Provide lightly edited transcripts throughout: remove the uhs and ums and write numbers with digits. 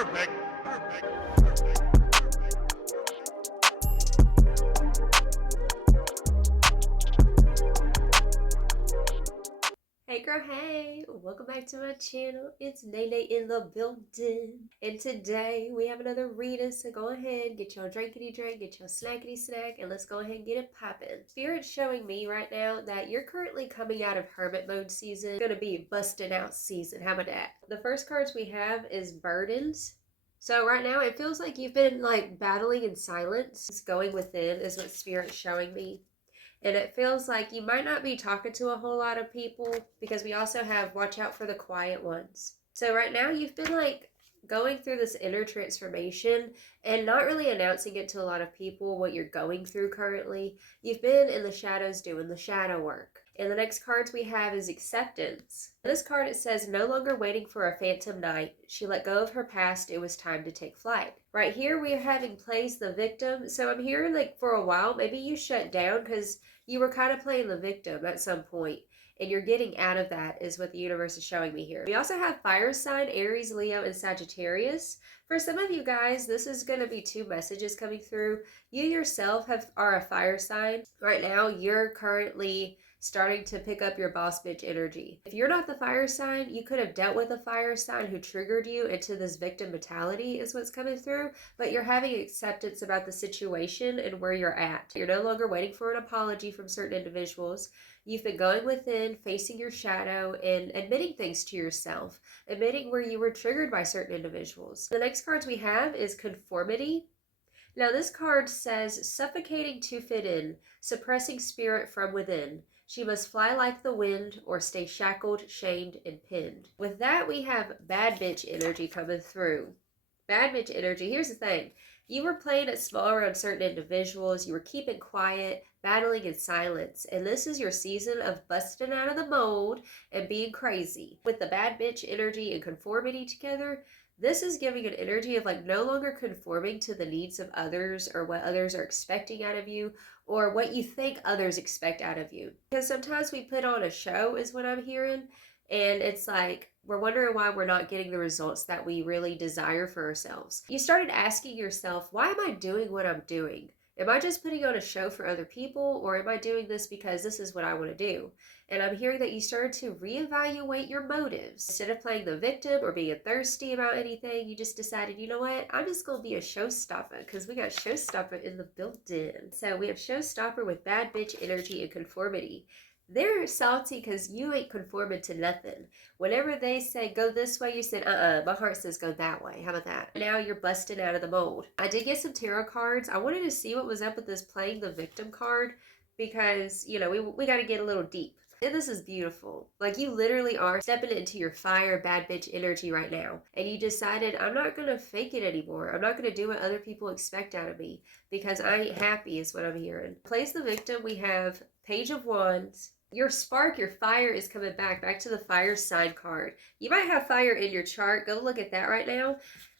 Perfect. Hey girl, hey! Welcome back to my channel. It's Nene in the building. And today we have another reading, so go ahead, get your drinkity drink, get your snackety snack, and let's go ahead and get it poppin'. Spirit's showing me right now that you're currently coming out of hermit mode season. It's gonna be busting out season. How about that? The first cards we have is burdens. So right now it feels like you've been like battling in silence. Going within is what Spirit's showing me. And it feels like you might not be talking to a whole lot of people because we also have watch out for the quiet ones. So right now you've been like going through this inner transformation and not really announcing it to a lot of people what you're going through currently. You've been in the shadows doing the shadow work. And the next cards we have is acceptance. This card, it says, no longer waiting for a phantom night. She let go of her past. It was time to take flight. Right here, we are having plays the victim. So I'm hearing like for a while, maybe you shut down because you were kind of playing the victim at some point. And you're getting out of that is what the universe is showing me here. We also have fire sign, Aries, Leo, and Sagittarius. For some of you guys, this is going to be two messages coming through. You yourself are a fire sign. Right now, you're currently starting to pick up your boss bitch energy. If you're not the fire sign, you could have dealt with a fire sign who triggered you into this victim mentality is what's coming through, but you're having acceptance about the situation and where you're at. You're no longer waiting for an apology from certain individuals. You've been going within, facing your shadow, and admitting things to yourself, admitting where you were triggered by certain individuals. The next cards we have is conformity. Now this card says, suffocating to fit in, suppressing spirit from within. She must fly like the wind or stay shackled, shamed, and pinned. With that, we have bad bitch energy coming through. Bad bitch energy. Here's the thing. You were playing it small around certain individuals. You were keeping quiet, battling in silence. And this is your season of busting out of the mold and being crazy. With the bad bitch energy and conformity together, this is giving an energy of like no longer conforming to the needs of others or what others are expecting out of you or what you think others expect out of you. Because sometimes we put on a show is what I'm hearing. And it's like, we're wondering why we're not getting the results that we really desire for ourselves. You started asking yourself, why am I doing what I'm doing? Am I just putting on a show for other people, or am I doing this because this is what I want to do? And I'm hearing that you started to reevaluate your motives. Instead of playing the victim or being thirsty about anything, you just decided, you know what? I'm just going to be a showstopper because we got showstopper in the building. So we have showstopper with bad bitch energy and conformity. They're salty because you ain't conforming to nothing. Whenever they say, go this way, you said, my heart says go that way. How about that? Now you're busting out of the mold. I did get some tarot cards. I wanted to see what was up with this playing the victim card because, you know, we got to get a little deep. And this is beautiful. Like you literally are stepping into your fire bad bitch energy right now. And you decided, I'm not going to fake it anymore. I'm not going to do what other people expect out of me because I ain't happy is what I'm hearing. Plays the victim. We have Page of Wands. Your spark, your fire is coming back to the fire sign card. You might have fire in your chart. Go look at that right now.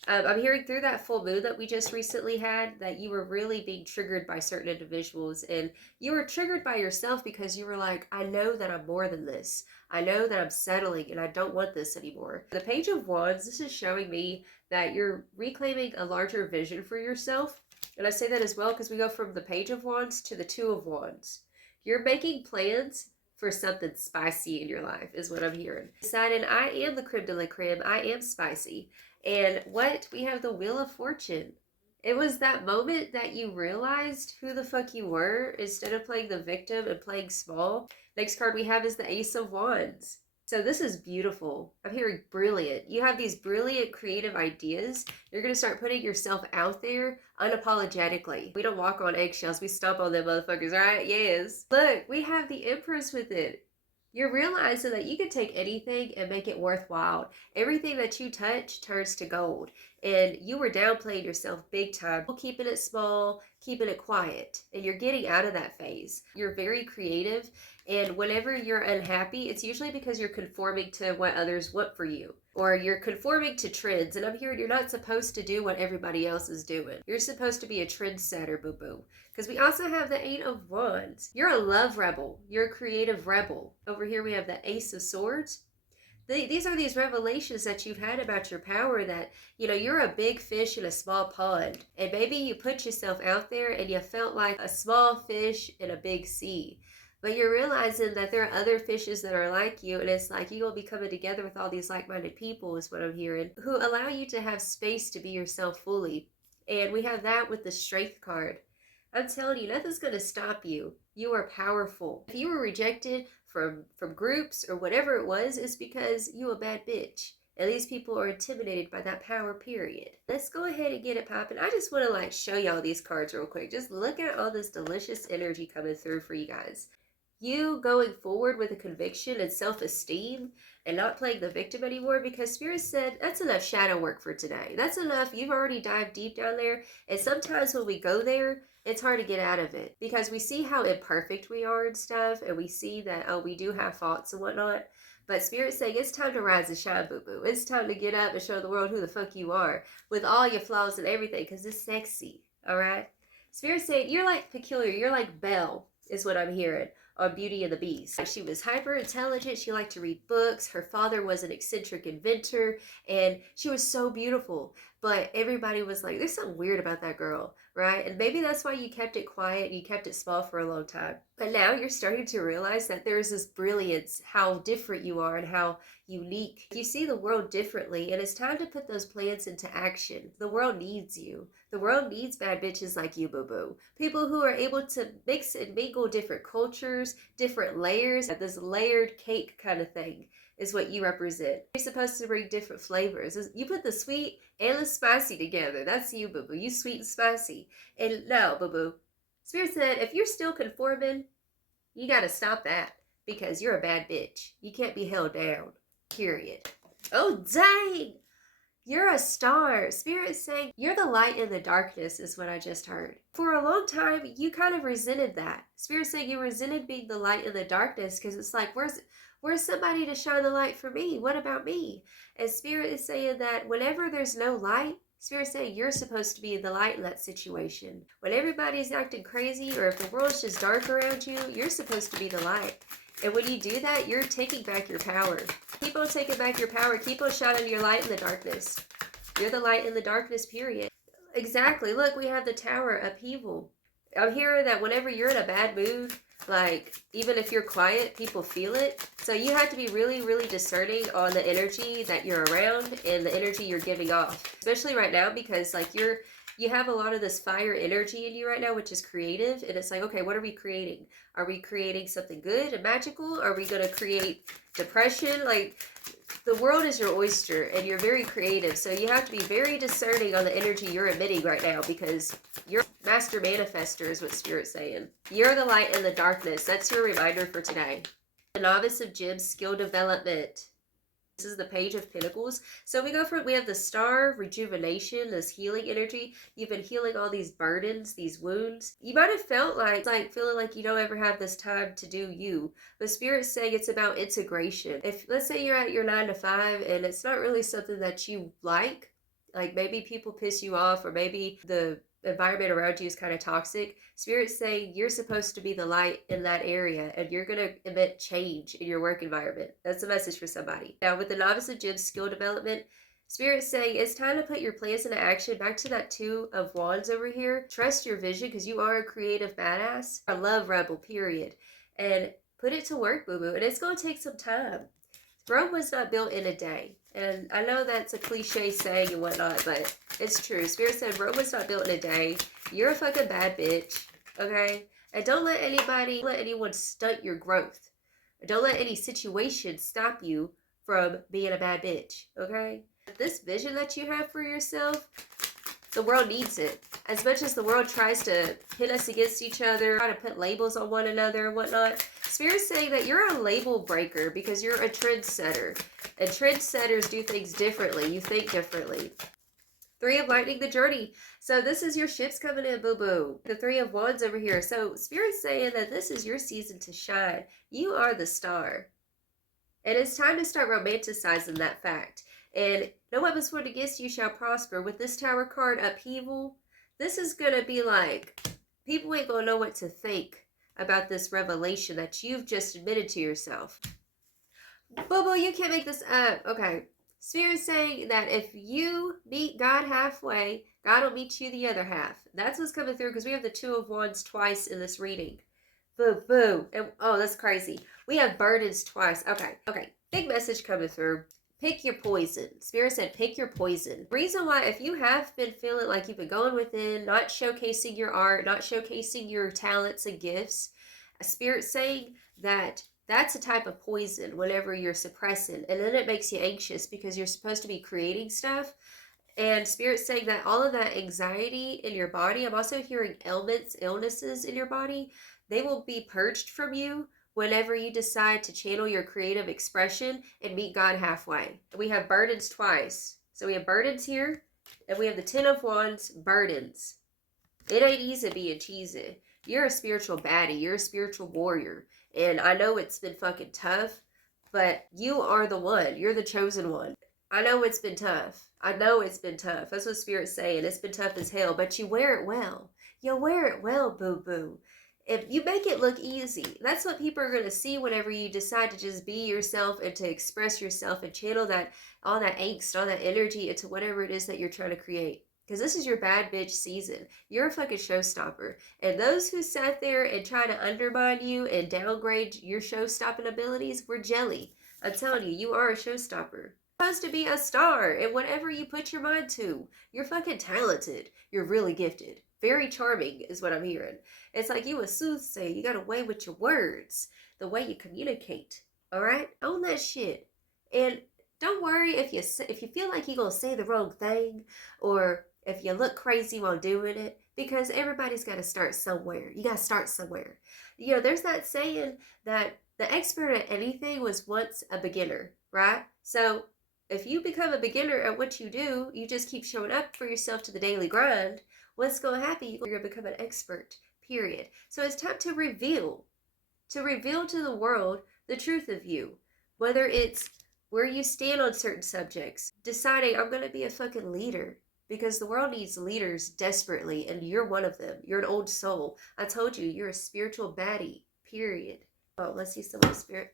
I'm hearing through that full moon that we just recently had that you were really being triggered by certain individuals. And you were triggered by yourself because you were like, I know that I'm more than this. I know that I'm settling and I don't want this anymore. The Page of Wands, this is showing me that you're reclaiming a larger vision for yourself. And I say that as well because we go from the Page of Wands to the Two of Wands. You're making plans for something spicy in your life is what I'm hearing. Deciding I am the creme de la creme. I am spicy. And what? We have the Wheel of Fortune. It was that moment that you realized who the fuck you were instead of playing the victim and playing small. Next card we have is the Ace of Wands. So this is beautiful. I'm hearing brilliant. You have these brilliant creative ideas. You're going to start putting yourself out there unapologetically. We don't walk on eggshells. We stomp on them motherfuckers, right? Yes. Look, we have the Empress with it. You're realizing that you can take anything and make it worthwhile. Everything that you touch turns to gold. And you were downplaying yourself big time. Keeping it small, keeping it quiet. And you're getting out of that phase. You're very creative. And whenever you're unhappy, it's usually because you're conforming to what others want for you. Or you're conforming to trends. And I'm hearing you're not supposed to do what everybody else is doing. You're supposed to be a trendsetter, boo-boo. Because we also have the Eight of Wands. You're a love rebel. You're a creative rebel. Over here we have the Ace of Swords. These are these revelations that you've had about your power that, you're a big fish in a small pond. And maybe you put yourself out there and you felt like a small fish in a big sea. But you're realizing that there are other fishes that are like you, and it's like you're going to be coming together with all these like-minded people, is what I'm hearing, who allow you to have space to be yourself fully. And we have that with the Strength card. I'm telling you, nothing's going to stop you. You are powerful. If you were rejected from groups or whatever it was, it's because you a bad bitch. And these people are intimidated by that power, period. Let's go ahead and get it popping. I just want to show y'all these cards real quick. Just look at all this delicious energy coming through for you guys. You going forward with a conviction and self-esteem and not playing the victim anymore, because Spirit said that's enough shadow work for today. That's enough. You've already dived deep down there. And sometimes when we go there, it's hard to get out of it because we see how imperfect we are and stuff. And we see that, oh, we do have faults and whatnot. But Spirit's saying it's time to rise and shine, boo-boo. It's time to get up and show the world who the fuck you are with all your flaws and everything, because it's sexy, all right? Spirit's saying you're like peculiar. You're like Belle, is what I'm hearing, on Beauty and the Beast. She was hyper intelligent. She liked to read books. Her father was an eccentric inventor, and she was so beautiful. But everybody was like, there's something weird about that girl, right? And maybe that's why you kept it quiet and you kept it small for a long time. But now you're starting to realize that there's this brilliance, how different you are and how unique. You see the world differently, and it's time to put those plans into action. The world needs you. The world needs bad bitches like you, boo-boo. People who are able to mix and mingle different cultures, different layers. This layered cake kind of thing is what you represent. You're supposed to bring different flavors. You put the sweet and the spicy together. That's you, boo-boo. You sweet and spicy. And no, boo-boo. Spirit said, if you're still conforming, you got to stop that, because you're a bad bitch. You can't be held down, period. Oh, dang! You're a star. Spirit is saying you're the light in the darkness, is what I just heard. For a long time, you kind of resented that. Spirit is saying you resented being the light in the darkness, because it's like, where's somebody to shine the light for me? What about me? And Spirit is saying that whenever there's no light, Spirit is saying you're supposed to be the light in that situation. When everybody's acting crazy, or if the world's just dark around you, you're supposed to be the light. And when you do that, you're taking back your power. Keep on taking back your power. Keep on shining your light in the darkness. You're the light in the darkness, period. Exactly. Look, we have the Tower, upheaval. I'm hearing that whenever you're in a bad mood, like, even if you're quiet, people feel it. So you have to be really, really discerning on the energy that you're around and the energy you're giving off. Especially right now, because, like, you have a lot of this fire energy in you right now, which is creative. And it's like, okay, what are we creating? Are we creating something good and magical? Are we going to create depression? Like, the world is your oyster, and you're very creative. So you have to be very discerning on the energy you're emitting right now, because you're master manifester, is what Spirit's saying. You're the light in the darkness. That's your reminder for today. The Novice of Gems, skill development. This is the Page of Pentacles. So we have the Star, rejuvenation, this healing energy. You've been healing all these burdens, these wounds. You might have felt like feeling like you don't ever have this time to do you. But Spirit's saying it's about integration. If, let's say you're at your 9 to 5 and it's not really something that you like maybe people piss you off, or maybe the environment around you is kind of toxic. Spirit's saying you're supposed to be the light in that area, and you're going to emit change in your work environment. That's a message for somebody. Now, with the Novice of Gems, skill development, Spirit's saying it's time to put your plans into action. Back to that 2 of Wands over here. Trust your vision, because you are a creative badass, a love rebel, period. And put it to work, boo-boo. And it's going to take some time. Rome was not built in a day. And I know that's a cliche saying and whatnot, but it's true. Spirit said Rome was not built in a day. You're a fucking bad bitch, okay? And don't let anyone stunt your growth. Don't let any situation stop you from being a bad bitch, okay? This vision that you have for yourself, the world needs it. As much as the world tries to pit us against each other, try to put labels on one another and whatnot, Spirit's saying that you're a label breaker, because you're a trendsetter. And trendsetters do things differently. You think differently. 3 of Lightning, the journey. So this is your ships coming in, boo-boo. The 3 of Wands over here. So Spirit's saying that this is your season to shine. You are the star. And it's time to start romanticizing that fact. And no weapons formed against you shall prosper. With this Tower card, upheaval, this is going to be like, people ain't going to know what to think about this revelation that you've just admitted to yourself. Boo-boo, you can't make this up. Okay. Spirit is saying that if you meet God halfway, God will meet you the other half. That's what's coming through because we have the Two of Wands twice in this reading. Boo, boo. And, oh, that's crazy. We have burdens twice. Okay. Big message coming through. Pick your poison. Spirit said pick your poison. Reason why, if you have been feeling like you've been going within, not showcasing your art, not showcasing your talents and gifts, Spirit saying that that's a type of poison whenever you're suppressing. And then it makes you anxious because you're supposed to be creating stuff. And Spirit's saying that all of that anxiety in your body, I'm also hearing ailments, illnesses in your body, they will be purged from you whenever you decide to channel your creative expression and meet God halfway. We have burdens twice. So we have burdens here, and we have the Ten of Wands, burdens. It ain't easy being cheesy. You're a spiritual baddie. You're a spiritual warrior. And I know it's been fucking tough, but you are the one. You're the chosen one. I know it's been tough. That's what Spirit's saying. It's been tough as hell, but you wear it well. You wear it well, boo-boo. If you make it look easy, that's what people are going to see whenever you decide to just be yourself and to express yourself and channel that, all that angst, all that energy into whatever it is that you're trying to create. Because this is your bad bitch season. You're a fucking showstopper. And those who sat there and try to undermine you and downgrade your show-stopping abilities were jelly. I'm telling you, you are a showstopper. You're supposed to be a star in whatever you put your mind to. You're fucking talented. You're really gifted. Very charming is what I'm hearing. It's like you a soothsayer. You got a way with your words. The way you communicate. Alright? Own that shit. And don't worry if you feel like you're going to say the wrong thing, or if you look crazy while doing it, because everybody's got to start somewhere. You got to start somewhere. You know, there's that saying that the expert at anything was once a beginner, right? So if you become a beginner at what you do, you just keep showing up for yourself to the daily grind, what's going to happen? You're going to become an expert, period. So it's time to reveal to the world the truth of you, whether it's where you stand on certain subjects, deciding I'm going to be a fucking leader. Because the world needs leaders desperately, and you're one of them. You're an old soul. I told you, you're a spiritual baddie, period. Oh, let's see some of the Spirit.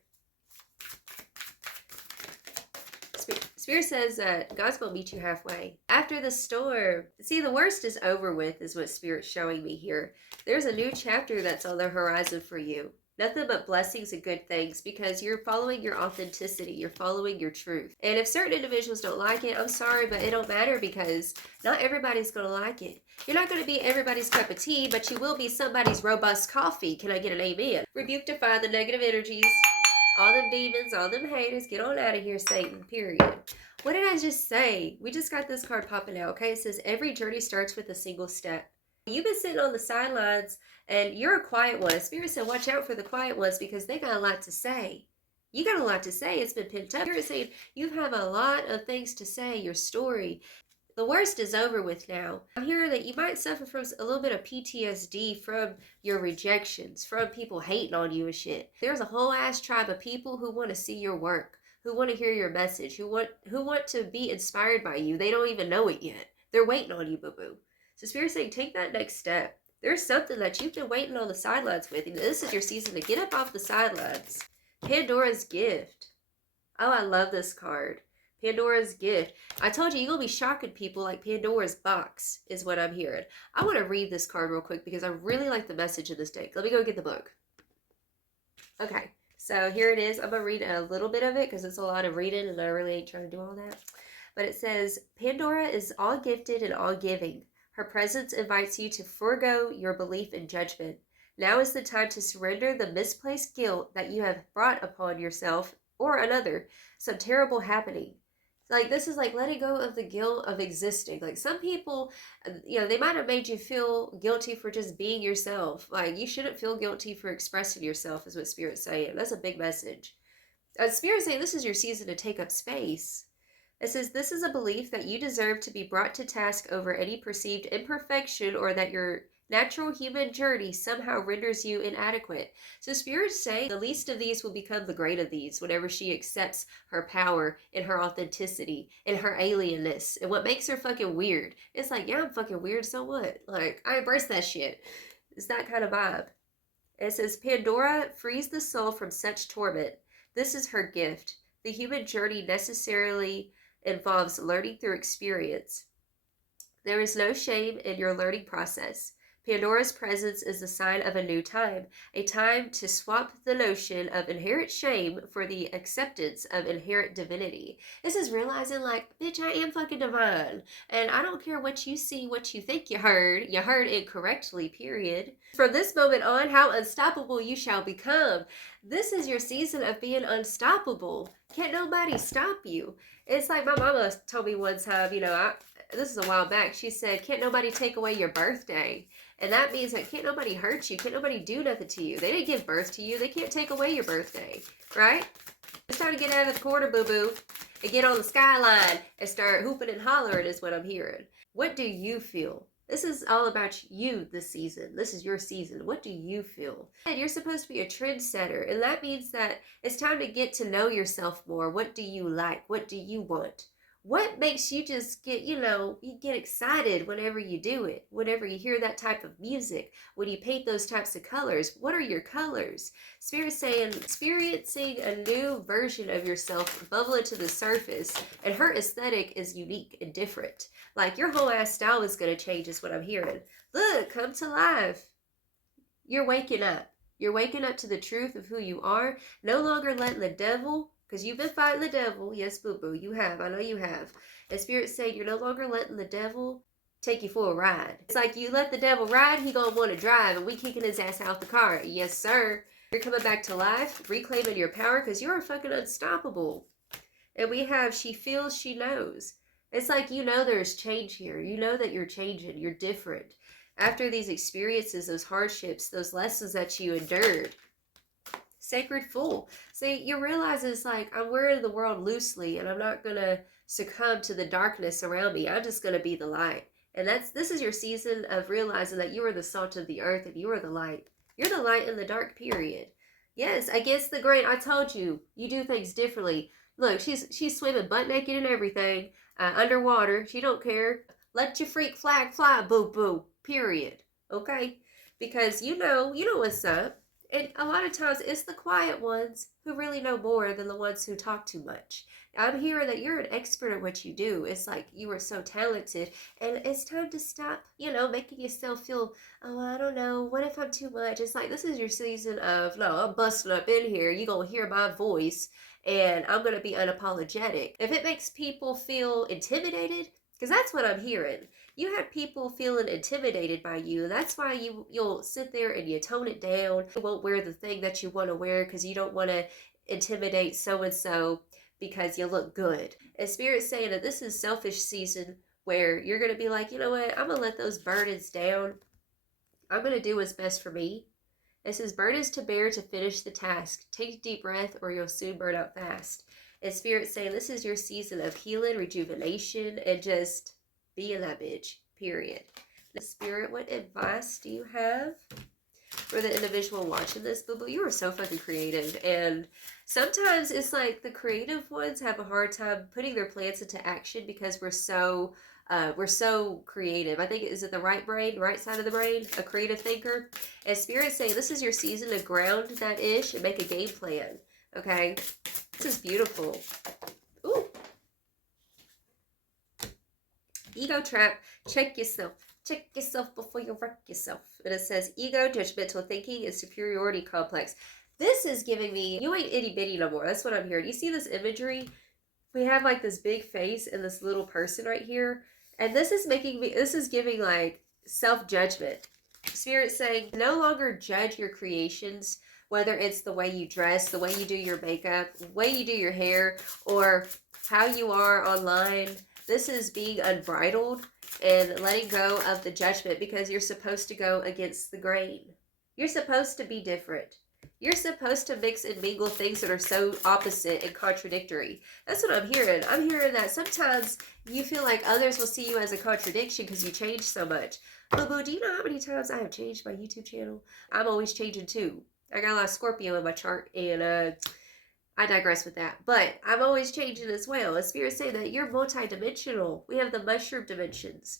Spirit says that God's going to meet you halfway. After the storm. See, the worst is over with, is what Spirit's showing me here. There's a new chapter that's on the horizon for you. Nothing but blessings and good things, because you're following your authenticity. You're following your truth. And if certain individuals don't like it, I'm sorry, but it don't matter, because not everybody's going to like it. You're not going to be everybody's cup of tea, but you will be somebody's robust coffee. Can I get an amen? Rebuke, defy the negative energies. All them demons, all them haters, get on out of here, Satan, period. What did I just say? We just got this card popping out, okay? It says, every journey starts with a single step. You've been sitting on the sidelines, and you're a quiet one. Spirit said, watch out for the quiet ones, because they got a lot to say. You got a lot to say. It's been pent up. Spirit saying, you have a lot of things to say, your story. The worst is over with now. I'm hearing that you might suffer from a little bit of PTSD from your rejections, from people hating on you and shit. There's a whole ass tribe of people who want to see your work, who want to hear your message, who want to be inspired by you. They don't even know it yet. They're waiting on you, boo-boo. So Spirit's saying, take that next step. There's something that you've been waiting on the sidelines with, and this is your season to get up off the sidelines. Pandora's gift. Oh, I love this card. Pandora's gift. I told you, you're going to be shocking people like Pandora's box is what I'm hearing. I want to read this card real quick because I really like the message in this deck. Let me go get the book. Okay, so here it is. I'm going to read a little bit of it because it's a lot of reading and I really ain't trying to do all that. But it says, Pandora is all gifted and all giving. Her presence invites you to forego your belief in judgment. Now is the time to surrender the misplaced guilt that you have brought upon yourself or another, some terrible happening. Like, this is like letting go of the guilt of existing. Like, some people, you know, they might have made you feel guilty for just being yourself. Like, you shouldn't feel guilty for expressing yourself, is what Spirit's saying. That's a big message. Spirit's saying this is your season to take up space. It says, this is a belief that you deserve to be brought to task over any perceived imperfection, or that your natural human journey somehow renders you inadequate. So Spirit's saying the least of these will become the great of these whenever she accepts her power and her authenticity and her alienness and what makes her fucking weird. It's like, yeah, I'm fucking weird, so what? Like, I embrace that shit. It's that kind of vibe. It says, Pandora frees the soul from such torment. This is her gift. The human journey necessarily involves learning through experience. There is no shame in your learning process. Pandora's presence is a sign of a new time, a time to swap the notion of inherent shame for the acceptance of inherent divinity. This is realizing, like, bitch, I am fucking divine. And I don't care what you see, what you think you heard incorrectly, period. From this moment on, how unstoppable you shall become. This is your season of being unstoppable. Can't nobody stop you. It's like my mama told me one time, this is a while back, she said, can't nobody take away your birthday. And that means that can't nobody hurt you. Can't nobody do nothing to you. They didn't give birth to you. They can't take away your birthday, right? It's time to get out of the corner, boo-boo, and get on the skyline and start hooping and hollering is what I'm hearing. What do you feel? This is all about you this season. This is your season. What do you feel? And you're supposed to be a trendsetter, and that means that it's time to get to know yourself more. What do you like? What do you want? What makes you just get, you get excited whenever you do it, whenever you hear that type of music, when you paint those types of colors? What are your colors? Spirit's saying, experiencing a new version of yourself bubbling to the surface, and her aesthetic is unique and different. Like, your whole ass style is going to change is what I'm hearing. Look, come to life. You're waking up. You're waking up to the truth of who you are, no longer letting the devil, because you've been fighting the devil. Yes, boo-boo, you have. I know you have. And Spirit's saying you're no longer letting the devil take you for a ride. It's like you let the devil ride, he gonna want to drive, and we kicking his ass out the car. Yes, sir. You're coming back to life, reclaiming your power, because you're fucking unstoppable. And we have, she feels, she knows. It's like, there's change here. You know that you're changing. You're different. After these experiences, those hardships, those lessons that you endured, sacred fool. See, you realize it's like, I'm wearing the world loosely, and I'm not going to succumb to the darkness around me. I'm just going to be the light. And this is your season of realizing that you are the salt of the earth and you are the light. You're the light in the dark, period. Yes, against the grain. I told you, you do things differently. Look, she's swimming butt naked and everything, underwater. She don't care. Let your freak flag fly, boo-boo, period. Okay? Because you know what's up. And a lot of times it's the quiet ones who really know more than the ones who talk too much. I'm hearing that you're an expert at what you do. It's like you are so talented, and it's time to stop, making yourself feel, oh, I don't know, what if I'm too much? It's like, this is your season of, no, I'm busting up in here. You're going to hear my voice, and I'm going to be unapologetic. If it makes people feel intimidated, because that's what I'm hearing. You have people feeling intimidated by you. That's why you'll sit there and you tone it down. You won't wear the thing that you want to wear because you don't want to intimidate so-and-so because you look good. And Spirit's saying that this is selfish season where you're going to be like, you know what? I'm going to let those burdens down. I'm going to do what's best for me. It says, burdens to bear to finish the task. Take a deep breath or you'll soon burn out fast. And Spirit's saying this is your season of healing, rejuvenation, and just being that bitch, period. The Spirit, what advice do you have for the individual watching this? Boo-boo, you are so fucking creative. And sometimes it's like the creative ones have a hard time putting their plans into action because we're so creative. I think, is it the right brain, right side of the brain, a creative thinker? And Spirit's saying this is your season to ground that ish and make a game plan. Okay? This is beautiful. Ooh. Ego trap. Check yourself. Check yourself before you wreck yourself. And it says ego, judgmental thinking, and superiority complex. This is giving me, you ain't itty bitty no more. That's what I'm hearing. You see this imagery? We have like this big face and this little person right here. And this is giving like self-judgment. Spirit's saying no longer judge your creations, whether it's the way you dress, the way you do your makeup, the way you do your hair, or how you are online. This is being unbridled and letting go of the judgment because you're supposed to go against the grain. You're supposed to be different. You're supposed to mix and mingle things that are so opposite and contradictory. That's what I'm hearing. I'm hearing that sometimes you feel like others will see you as a contradiction because you change so much. Boo-boo, do you know how many times I have changed my YouTube channel? I'm always changing too. I got a lot of Scorpio in my chart, and I digress with that. But I'm always changing as well. And Spirit's saying that you're multidimensional. We have the mushroom dimensions.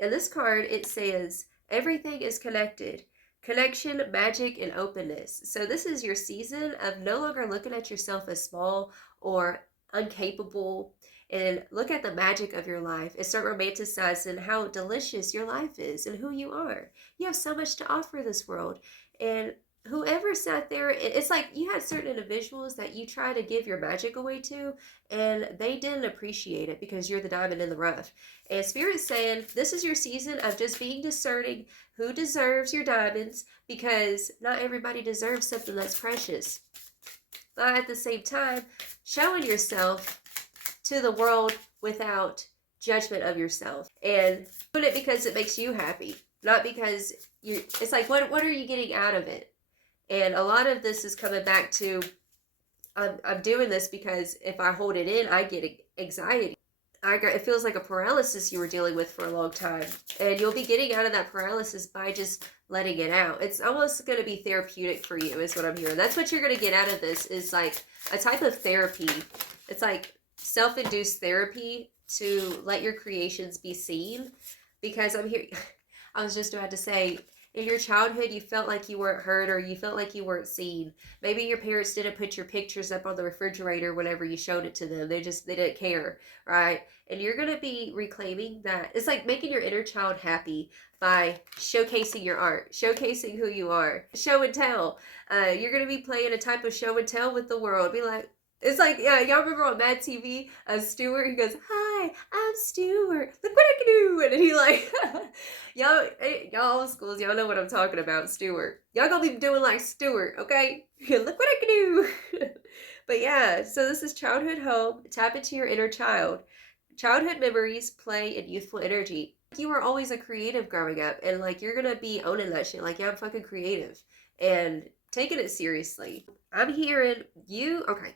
In this card, it says, everything is connected. Connection, magic, and openness. So this is your season of no longer looking at yourself as small or incapable. And look at the magic of your life and start romanticizing how delicious your life is and who you are. You have so much to offer this world. And whoever sat there, it's like you had certain individuals that you try to give your magic away to, and they didn't appreciate it because you're the diamond in the rough. And Spirit's saying, this is your season of just being discerning who deserves your diamonds, because not everybody deserves something that's precious. But at the same time, showing yourself to the world without judgment of yourself, and doing it because it makes you happy, not because you're, it's like, what are you getting out of it? And a lot of this is coming back to, I'm doing this because if I hold it in, I get anxiety. It feels like a paralysis you were dealing with for a long time. And you'll be getting out of that paralysis by just letting it out. It's almost going to be therapeutic for you, is what I'm hearing. That's what you're going to get out of this, is like a type of therapy. It's like self-induced therapy to let your creations be seen. Because I'm here, I was just about to say, in your childhood, you felt like you weren't heard, or you felt like you weren't seen. Maybe your parents didn't put your pictures up on the refrigerator whenever you showed it to them. They didn't care, right? And you're going to be reclaiming that. It's like making your inner child happy by showcasing your art, showcasing who you are, show and tell. You're going to be playing a type of show and tell with the world. Be like, it's like, yeah, y'all remember on Mad TV, Stuart, he goes, "Hi, I'm Stuart. Look what I can do." And he like, y'all old schools, y'all know what I'm talking about, Stuart. Y'all gonna be doing like Stuart, okay? Look what I can do. But yeah, so this is childhood home. Tap into your inner child. Childhood memories, play, and youthful energy. You were always a creative growing up, and like you're gonna be owning that shit. Like, yeah, I'm fucking creative and taking it seriously. I'm hearing you, okay.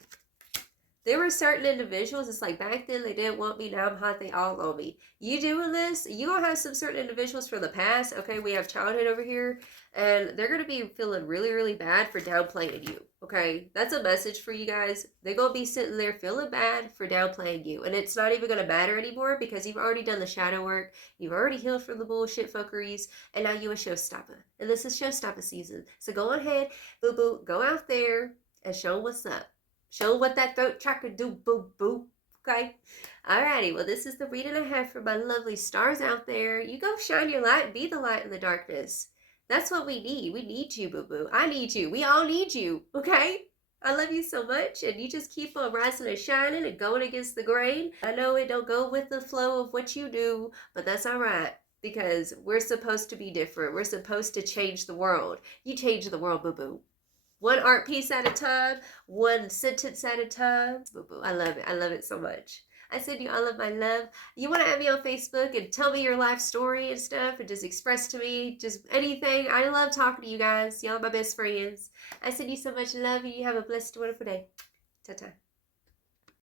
There were certain individuals, it's like back then they didn't want me, now I'm hot, they all on me. You doing this, you gonna have some certain individuals from the past, okay, we have childhood over here, and they're gonna be feeling really, really bad for downplaying you, okay? That's a message for you guys. They're gonna be sitting there feeling bad for downplaying you, and it's not even gonna matter anymore because you've already done the shadow work, you've already healed from the bullshit fuckeries, and now you a showstopper. And this is showstopper season. So go ahead, boo-boo, go out there and show them what's up. Show what that throat chakra do, boo boo. Okay? Alrighty, well, this is the reading I have for my lovely stars out there. You go shine your light and be the light in the darkness. That's what we need. We need you, boo boo. I need you. We all need you. Okay? I love you so much, and you just keep on rising and shining and going against the grain. I know it don't go with the flow of what you do, but that's alright, because we're supposed to be different. We're supposed to change the world. You change the world, boo boo. One art piece at a time, one sentence at a time. Boo boo. I love it. I love it so much. I send you all of my love. You want to add me on Facebook and tell me your life story and stuff, and just express to me just anything. I love talking to you guys. Y'all are my best friends. I send you so much love, and you have a blessed, wonderful day. Ta-ta.